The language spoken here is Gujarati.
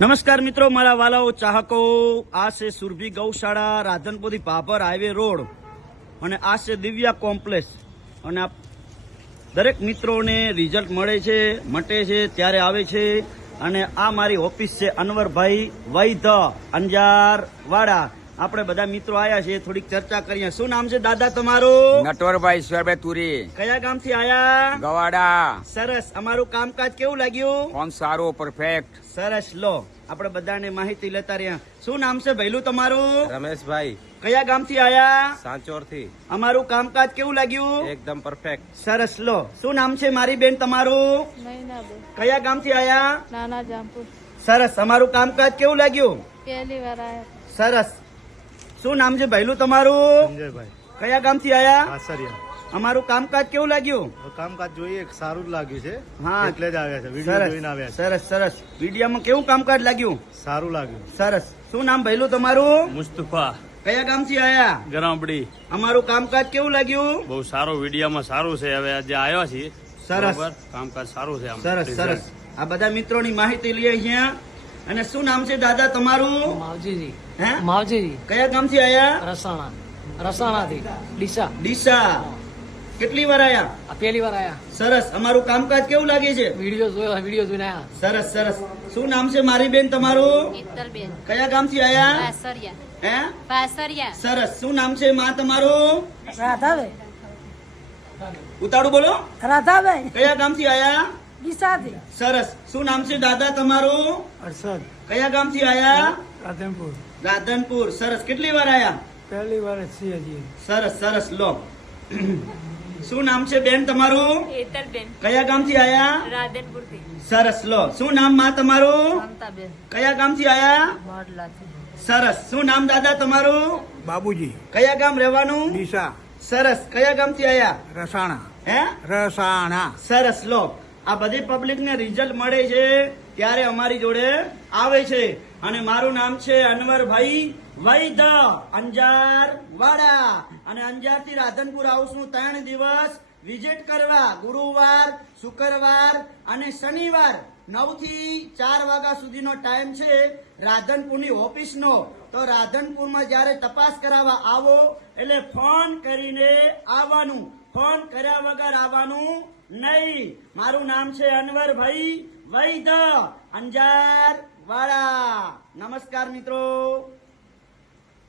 નમસ્કાર મિત્રો, મારા વાલાઓ, ચાહકો. આ છે સુરભી ગૌશાળા, રાધનપુરી ભાભર હાઈવે રોડ અને આ છે દિવ્યા કોમ્પ્લેક્સ. અને આ દરેક મિત્રોને રિઝલ્ટ મળે છે, મટે છે, ત્યારે આવે છે. અને આ મારી ઓફિસ છે અનવરભાઈ વૈધ અંજાર વાડા આપણે બધા મિત્રો આયા છે થોડીક ચર્ચા કરીએ. શું નામ છે દાદા તમારું? નટવરભાઈ ઈશ્વરભાઈ તુરી. કયા ગામથી આયા? ગવાડા. સરસ. અમારું કામકાજ કેવું લાગ્યું? કોણ સારું પરફેક્ટ સરસ. લો આપણે બધાને માહિતી લેતા રહ્યા. શું નામ છે ભૈલું તમારું? રમેશભાઈ. કયા ગામથી આયા? સાંચોરથી અમારું કામકાજ કેવું લાગ્યું? એકદમ પરફેક્ટ સરસ. લો શું નામ છે મારી બેન તમારું? કયા ગામથી આયા? નાના જામપુર. સરસ. અમારું કામકાજ કેવું લાગ્યું? પહેલી વાર આયા. સરસ. શું નામ છે ભાઈલું તમારું? સંજયભાઈ. કયા ગામથી આયા? આસરિયા અમારું કામકાજ કેવું લાગ્યું? કામકાજ જોઈએ સારું જ લાગ્યું છે. હા. એટલે જ આવ્યા છે. વીડિયો સરસ જોઈને આવ્યા છે. સરસ સરસ. વિડીયોમાં કેવું કામકાજ લાગ્યું? સારું લાગ્યું. સરસ. શું નામ ભાઈલું તમારું? મુસ્તફા. કયા ગામથી આયા? ગરામડી. અમારું કામકાજ કેવું લાગ્યું? બહુ સારું વિડીયોમાં સારું છે. હવે આજે આવ્યા છીએ. સરસ. કામકાજ સારું છે આમ. સરસ સરસ. આ બધા મિત્રોની માહિતી લઈએ અહીંયા. અને શું નામ છે દાદા તમારું? માવજીજી. હે? માવજીજી. કયા ગામથી આયા? રસાણા. રસાણાથી. ડીસા. ડીસા. કેટલી વાર આયા? પેલી પહેલી વાર આયા. સરસ. અમારું કામકાજ કેવું લાગે છે? વીડિયો જોયો વીડિયો જોઈને આયા. સરસ સરસ. શું નામ છે મારી બેન તમારું? કયા કયા ગામથી આયા? પાસરિયા હે? પાસરિયા સરસ. શું નામ છે માં તમારું? રાધાબેન. ઉતાડું બોલો. રાધાબેન. કયા ગામથી આયા? ડીસાથી સરસ શું નામ છે દાદા તમારું? અરસદ। કયા ગામથી આયા? રાધનપુર। રાધનપુર સરસ. કેટલી વાર આયા? પહેલી વાર છીએ છીએ સરસ સરસ. લો. શું નામ છે બેન તમારું? હેતલબેન કયા ગામથી આયા? રાધનપુરથી। સરસ. લો. શું નામમાં તમારું? મમતાબેન કયા ગામથી આયા? મોડલાથી સરસ. શું નામ દાદા તમારું? બાબુજી। કયા ગામ રહેવાનું? ડીસા। સરસ. કયા ગામથી આયા? રસાણા। હે? રસાણા। સરસ. લો. આ બધી પબ્લિક ને રિઝલ્ટ મળે છે ત્યારે અમારી જોડે આવે છે. અને મારું નામ છે અનવરભાઈ વૈદ અંજાર વાડા. અને અંજારથી રાધનપુર હાઉસનું ત્રણ દિવસ વિઝિટ કરવા. ગુરુવાર, શુક્રવાર અને શનિવાર નવથી ચાર વાગ્યા સુધીનો ટાઈમ છે રાધનપુરની ઓફિસનો. તો રાધનપુરમાં જ્યારે તપાસ કરાવવા આવો એટલે ફોન કરીને આવવાનું. ફોન કર્યા વગર આવવાનું નહીં. મારું નામ છે અનવરભાઈ વૈદ અંજાર વાળા. નમસ્કાર મિત્રો.